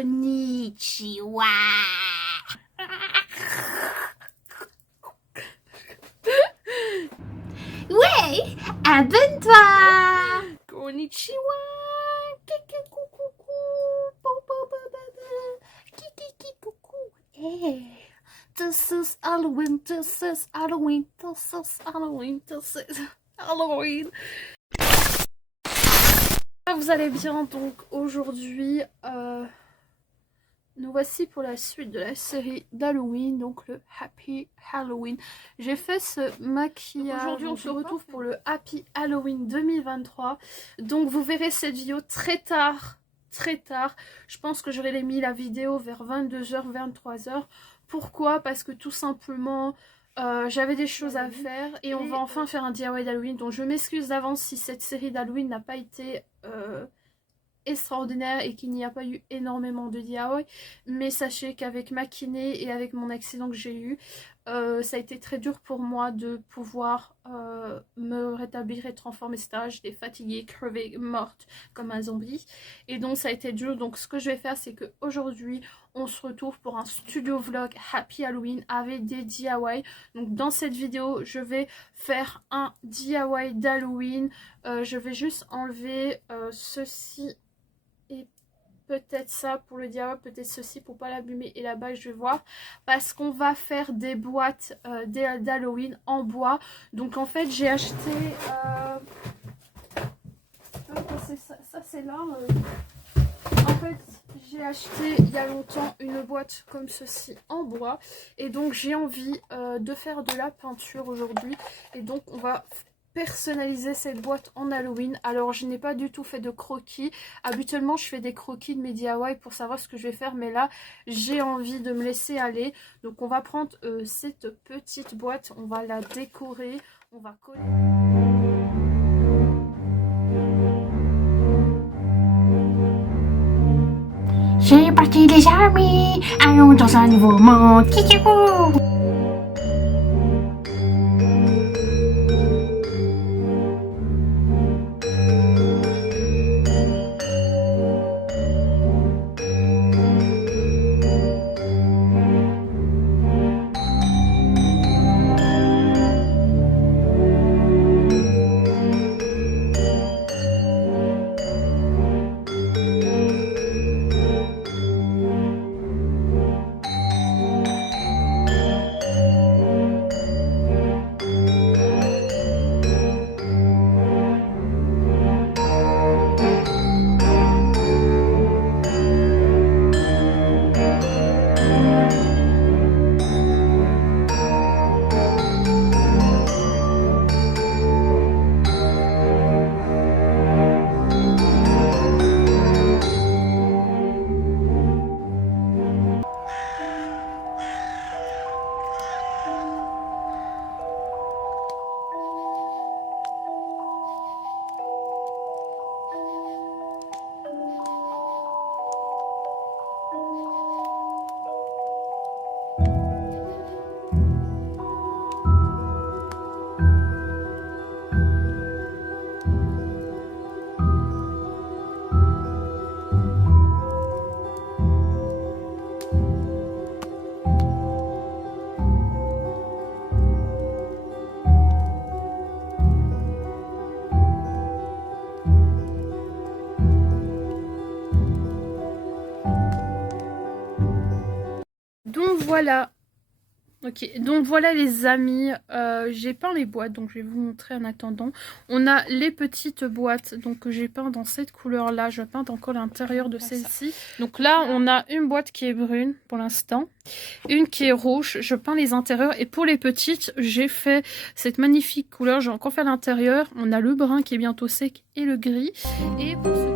Konnichiwa. Ouais, abonne-toi. Konnichiwa. Kiki coucou. Kiki coucou. Hey. This is Halloween. This is Halloween. This is Halloween. This is Halloween. Vous allez bien, donc aujourd'hui nous voici pour la suite de la série d'Halloween, donc le Happy Halloween. J'ai fait ce maquillage. Aujourd'hui on se retrouve pour le Happy Halloween 2023. Donc vous verrez cette vidéo très tard. Je pense que j'aurais mis la vidéo vers 22h, 23h. Pourquoi? Parce que tout simplement j'avais des choses à faire et on va enfin faire un DIY d'Halloween. Donc je m'excuse d'avance si cette série d'Halloween n'a pas été extraordinaire et qu'il n'y a pas eu énormément de DIY, mais sachez qu'avec ma kiné et avec mon accident que j'ai eu, ça a été très dur pour moi de pouvoir me rétablir, être en forme, etc. J'étais fatiguée, crevée, morte comme un zombie et donc ça a été dur. Donc ce que je vais faire, c'est qu'aujourd'hui on se retrouve pour un studio vlog Happy Halloween avec des DIY. Donc dans cette vidéo je vais faire un DIY d'Halloween. Je vais juste enlever ceci et peut-être ça pour le DIY, peut-être ceci pour pas l'abîmer et là-bas je vais voir, parce qu'on va faire des boîtes d'Halloween en bois. Donc en fait j'ai acheté ça c'est là en fait j'ai acheté il y a longtemps une boîte comme ceci en bois et donc j'ai envie de faire de la peinture aujourd'hui et donc on va personnaliser cette boîte en Halloween. Alors je n'ai pas du tout fait de croquis. Habituellement je fais des croquis de mes DIY pour savoir ce que je vais faire, mais là j'ai envie de me laisser aller. Donc on va prendre cette petite boîte, on va la décorer, on va coller. C'est parti les amis, allons dans un nouveau monde. Kikibou. Donc voilà, Ok, donc voilà les amis, j'ai peint les boîtes, donc je vais vous montrer en attendant. On a les petites boîtes, donc que j'ai peint dans cette couleur-là, je peins encore l'intérieur de celle-ci. Donc là, on a une boîte qui est brune pour l'instant, une qui est rouge, je peins les intérieurs. Et pour les petites, j'ai fait cette magnifique couleur, j'ai encore fait l'intérieur. On a le brun qui est bientôt sec et le gris. Et pour ce...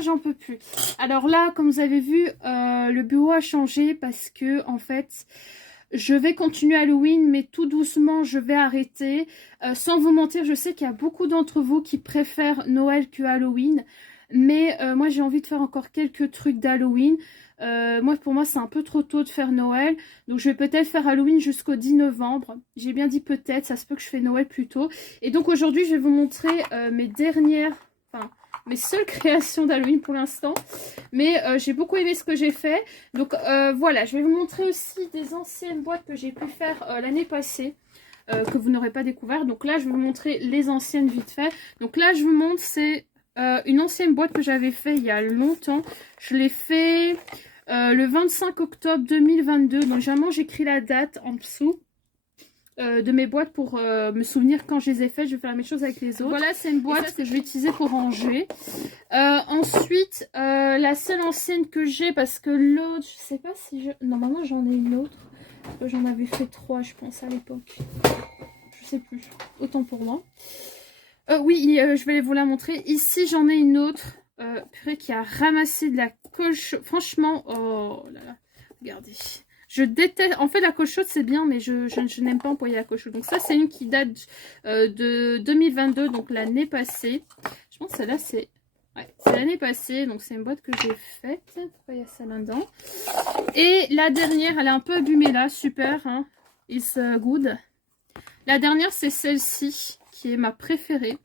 J'en peux plus. Alors là, comme vous avez vu, le bureau a changé parce que en fait, je vais continuer Halloween, mais tout doucement, je vais arrêter. Sans vous mentir, je sais qu'il y a beaucoup d'entre vous qui préfèrent Noël que Halloween, mais moi, j'ai envie de faire encore quelques trucs d'Halloween. Pour moi, c'est un peu trop tôt de faire Noël, donc je vais peut-être faire Halloween jusqu'au 10 novembre. J'ai bien dit peut-être, ça se peut que je fais Noël plus tôt. Et donc aujourd'hui, je vais vous montrer mes seules créations d'Halloween pour l'instant. Mais j'ai beaucoup aimé ce que j'ai fait. Donc voilà, je vais vous montrer aussi des anciennes boîtes que j'ai pu faire l'année passée. Que vous n'aurez pas découvert. Donc là, je vais vous montrer les anciennes vite fait. Donc là, je vous montre, c'est une ancienne boîte que j'avais fait il y a longtemps. Je l'ai fait le 25 octobre 2022. Donc généralement, j'écris la date en dessous. de mes boîtes pour me souvenir quand je les ai faites. Je vais faire la même chose avec les autres. Voilà, c'est une boîte que je vais utiliser pour ranger. Ensuite, la seule ancienne que j'ai, parce que l'autre, je sais pas si je... Normalement, j'en ai une autre. J'en avais fait 3, je pense, à l'époque. Je sais plus. Autant pour moi. Oui, je vais vous la montrer. Ici, j'en ai une autre. Purée, qui a ramassé de la colle chaude. Franchement, oh là là. Regardez. Je déteste. En fait, la colle chaude, c'est bien, mais je n'aime pas employer la colle chaude. Donc, ça, c'est une qui date de 2022, donc l'année passée. Je pense que celle-là, c'est... Ouais, c'est l'année passée, donc c'est une boîte que j'ai faite. Pourquoi il y a ça là-dedans? Et la dernière, elle est un peu abîmée là, super, hein. It's good. La dernière, c'est celle-ci, qui est ma préférée.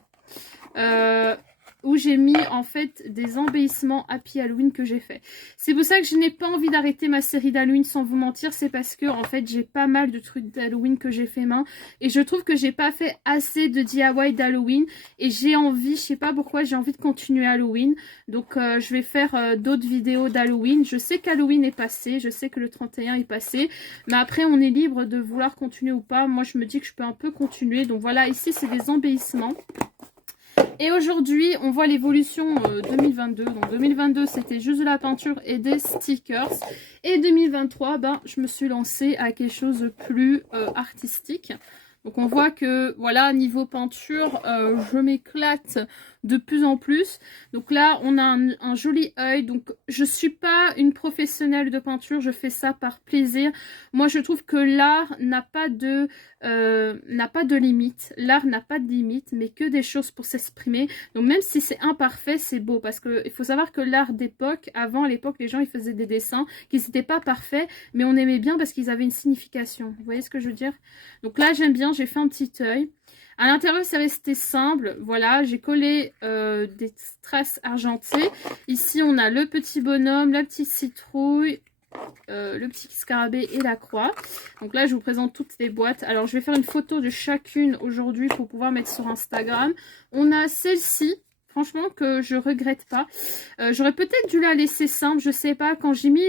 Où j'ai mis en fait des embellissements Happy Halloween que j'ai fait. C'est pour ça que je n'ai pas envie d'arrêter ma série d'Halloween sans vous mentir, c'est parce que en fait j'ai pas mal de trucs d'Halloween que j'ai fait main et je trouve que j'ai pas fait assez de DIY d'Halloween et j'ai envie, je sais pas pourquoi, j'ai envie de continuer Halloween. Donc je vais faire d'autres vidéos d'Halloween. Je sais qu'Halloween est passé, je sais que le 31 est passé, mais après on est libre de vouloir continuer ou pas. Moi je me dis que je peux un peu continuer. Donc voilà, ici c'est des embellissements. Et aujourd'hui, on voit l'évolution 2022. Donc 2022, c'était juste de la peinture et des stickers. Et 2023, ben, je me suis lancée à quelque chose de plus artistique. Donc on voit que, voilà, niveau peinture, je m'éclate de plus en plus. Donc là, on a un joli œil. Donc je suis pas une professionnelle de peinture, je fais ça par plaisir. Moi, je trouve que l'art n'a pas de limite. L'art n'a pas de limite, mais que des choses pour s'exprimer. Donc même si c'est imparfait, c'est beau. Parce que il faut savoir que l'art d'époque, avant, à l'époque, les gens, ils faisaient des dessins qui n'étaient pas parfaits, mais on aimait bien parce qu'ils avaient une signification. Vous voyez ce que je veux dire? Donc là, j'aime bien, j'ai fait un petit œil. À l'intérieur, c'est resté simple. Voilà, j'ai collé des strass argentées. Ici, on a le petit bonhomme, la petite citrouille, le petit scarabée et la croix. Donc là, je vous présente toutes les boîtes. Alors, je vais faire une photo de chacune aujourd'hui pour pouvoir mettre sur Instagram. On a celle-ci. Franchement, que je regrette pas. J'aurais peut-être dû la laisser simple, je sais pas. Quand j'ai mis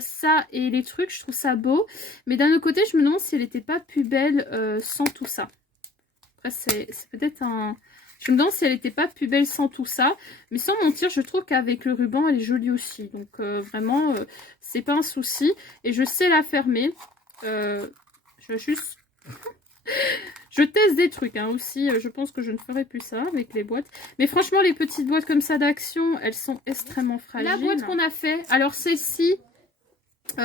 ça et les trucs, je trouve ça beau. Mais d'un autre côté, je me demande si elle n'était pas plus belle sans tout ça. Après, c'est peut-être un... Je me demande si elle n'était pas plus belle sans tout ça. Mais sans mentir, je trouve qu'avec le ruban, elle est jolie aussi. Donc vraiment, c'est pas un souci. Et je sais la fermer. Je vais juste... Je teste des trucs hein, aussi. Je pense que je ne ferai plus ça avec les boîtes. Mais franchement, les petites boîtes comme ça d'action, elles sont extrêmement fragiles. La boîte qu'on a fait, alors celle-ci,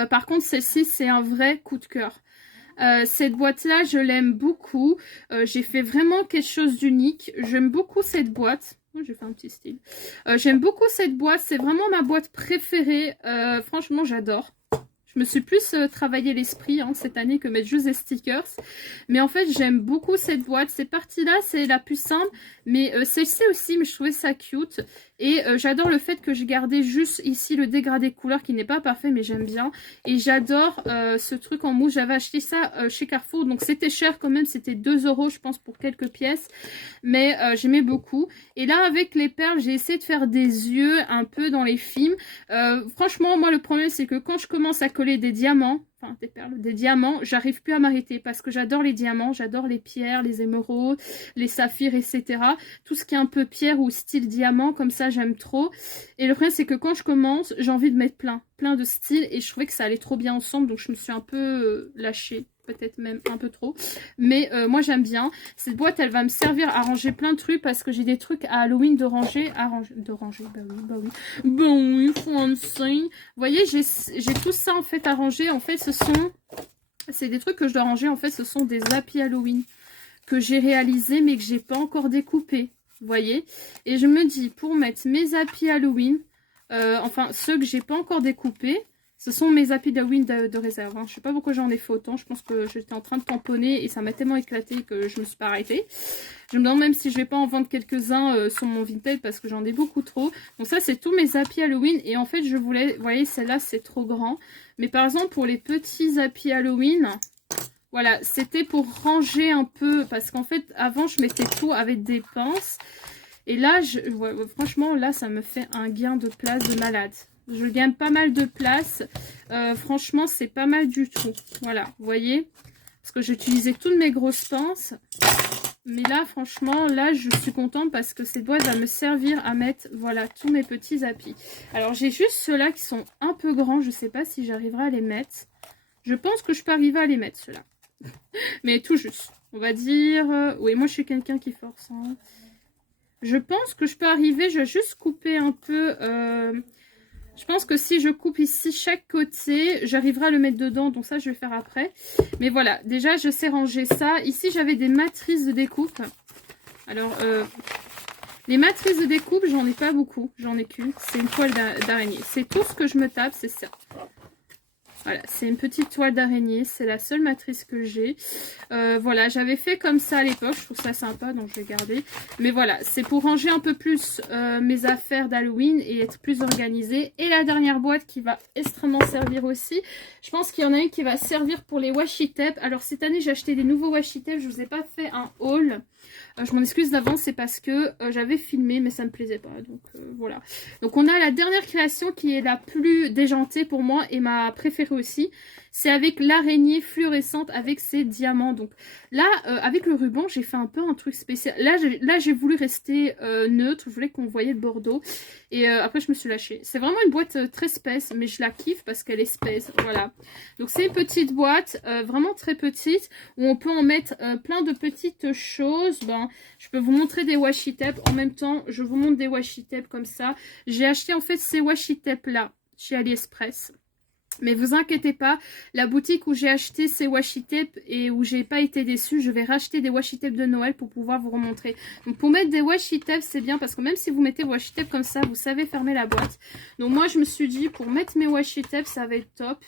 par contre, celle-ci, c'est un vrai coup de cœur. Cette boîte-là, je l'aime beaucoup. J'ai fait vraiment quelque chose d'unique. J'aime beaucoup cette boîte. Oh, j'ai fait un petit style. J'aime beaucoup cette boîte. C'est vraiment ma boîte préférée. Franchement, j'adore. Je me suis plus travaillé l'esprit hein, cette année que mettre juste des stickers. Mais en fait, j'aime beaucoup cette boîte. Cette partie-là, c'est la plus simple. Mais celle-ci aussi, mais je trouvais ça cute. Et j'adore le fait que j'ai gardé juste ici le dégradé couleur qui n'est pas parfait, mais j'aime bien. Et j'adore ce truc en mousse. J'avais acheté ça chez Carrefour. Donc c'était cher quand même. C'était 2 € je pense pour quelques pièces. Mais j'aimais beaucoup. Et là, avec les perles, j'ai essayé de faire des yeux un peu dans les films. Franchement, moi, le problème, c'est que quand je commence à coller des diamants, enfin des perles, des diamants, j'arrive plus à m'arrêter parce que j'adore les diamants, j'adore les pierres, les émeraudes, les saphirs, etc. Tout ce qui est un peu pierre ou style diamant, comme ça, j'aime trop. Et le problème, c'est que quand je commence, j'ai envie de mettre plein de styles et je trouvais que ça allait trop bien ensemble, donc je me suis un peu lâchée. Peut-être même un peu trop. Mais moi, j'aime bien. Cette boîte, elle va me servir à ranger plein de trucs parce que j'ai des trucs à Halloween de ranger. Bah oui. Bon, il faut un signe. Vous voyez, j'ai tout ça en fait à ranger. En fait, c'est des trucs que je dois ranger. En fait, ce sont des Happy Halloween que j'ai réalisés mais que j'ai pas encore découpés. Vous voyez? Et je me dis, pour mettre mes Happy Halloween, enfin, ceux que j'ai pas encore découpés, ce sont mes Happy Halloween de réserve. Hein. Je sais pas pourquoi j'en ai fait autant. Je pense que j'étais en train de tamponner et ça m'a tellement éclaté que je me suis pas arrêtée. Je me demande même si je vais pas en vendre quelques-uns sur mon Vinted parce que j'en ai beaucoup trop. Donc ça, c'est tous mes Happy Halloween. Et en fait, je voulais... Vous voyez, celle-là, c'est trop grand. Mais par exemple, pour les petits Happy Halloween... Voilà, c'était pour ranger un peu. Parce qu'en fait, avant, je mettais tout avec des pinces. Et là, franchement, là, ça me fait un gain de place de malade. Je gagne pas mal de place. Franchement, c'est pas mal du tout. Voilà, vous voyez. parce que j'utilisais toutes mes grosses pinces. Mais là, franchement, là, je suis contente parce que cette boîte va me servir à mettre, voilà, tous mes petits applis. Alors, j'ai juste ceux-là qui sont un peu grands. Je sais pas si j'arriverai à les mettre. Je pense que je peux arriver à les mettre, ceux-là. Mais tout juste. On va dire... oui, moi, je suis quelqu'un qui force. Hein. Je pense que je peux arriver. Je vais juste couper un peu... Je pense que si je coupe ici chaque côté, j'arriverai à le mettre dedans. Donc ça, je vais faire après. Mais voilà, déjà, je sais ranger ça. Ici, j'avais des matrices de découpe. Alors, les matrices de découpe, j'en ai pas beaucoup. J'en ai qu'une. C'est une toile d'araignée. C'est tout ce que je me tape, c'est ça. Voilà, c'est une petite toile d'araignée. C'est la seule matrice que j'ai. Voilà, j'avais fait comme ça à l'époque. Je trouve ça sympa, donc je vais garder. Mais voilà, c'est pour ranger un peu plus mes affaires d'Halloween et être plus organisée. Et la dernière boîte qui va extrêmement servir aussi. Je pense qu'il y en a une qui va servir pour les washi tape. Alors cette année, j'ai acheté des nouveaux washi tape. Je vous ai pas fait un haul. Je m'en excuse d'avance, c'est parce que j'avais filmé mais ça me plaisait pas, donc voilà. Donc on a la dernière création qui est la plus déjantée pour moi et ma préférée aussi. C'est avec l'araignée fluorescente avec ses diamants. Donc là, avec le ruban, j'ai fait un peu un truc spécial. Là, j'ai voulu rester neutre. Je voulais qu'on voyait le bordeaux. Et après, je me suis lâchée. C'est vraiment une boîte très space, mais je la kiffe parce qu'elle est space. Voilà. Donc c'est une petite boîte, vraiment très petite, où on peut en mettre plein de petites choses. Ben, je peux vous montrer des washi tape. En même temps, je vous montre des washi tape comme ça. J'ai acheté en fait ces washi tape là chez AliExpress. Mais vous inquiétez pas, la boutique où j'ai acheté ces washi tape et où j'ai pas été déçue, je vais racheter des washi tape de Noël pour pouvoir vous remontrer. Donc pour mettre des washi tape, c'est bien parce que même si vous mettez vos washi tape comme ça, vous savez fermer la boîte. Donc moi je me suis dit pour mettre mes washi tape, ça va être top.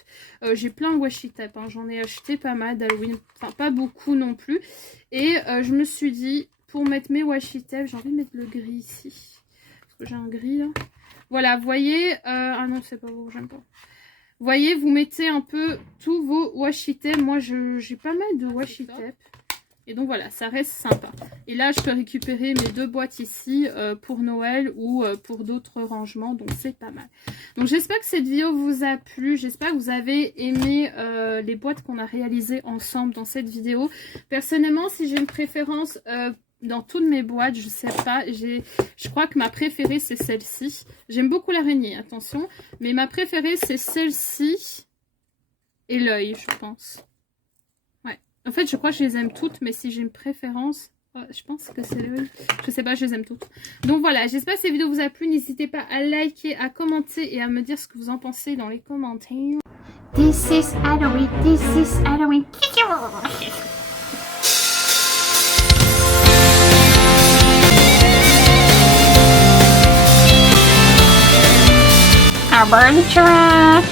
J'ai plein de washi tape, hein. J'en ai acheté pas mal d'Halloween, enfin pas beaucoup non plus. Et je me suis dit pour mettre mes washi tape, j'ai envie de mettre le gris ici. Parce que j'ai un gris là. Voilà, vous voyez, ah non c'est pas beau, j'aime pas. Vous voyez, vous mettez un peu tous vos washi tape. Moi, j'ai pas mal de washi tape. Et donc voilà, ça reste sympa. Et là, je peux récupérer mes deux boîtes ici pour Noël ou pour d'autres rangements. Donc c'est pas mal. Donc j'espère que cette vidéo vous a plu. J'espère que vous avez aimé les boîtes qu'on a réalisées ensemble dans cette vidéo. Personnellement, si j'ai une préférence... dans toutes mes boîtes, je sais pas, je crois que ma préférée c'est celle-ci. J'aime beaucoup l'araignée, attention, mais ma préférée c'est celle-ci et l'œil, je pense. Ouais, en fait je crois que je les aime toutes, mais si j'ai une préférence, je pense que c'est l'œil. Je sais pas, je les aime toutes. Donc voilà, j'espère que cette vidéo vous a plu. N'hésitez pas à liker, à commenter et à me dire ce que vous en pensez dans les commentaires. This is Halloween, this is Halloween. A bird trap.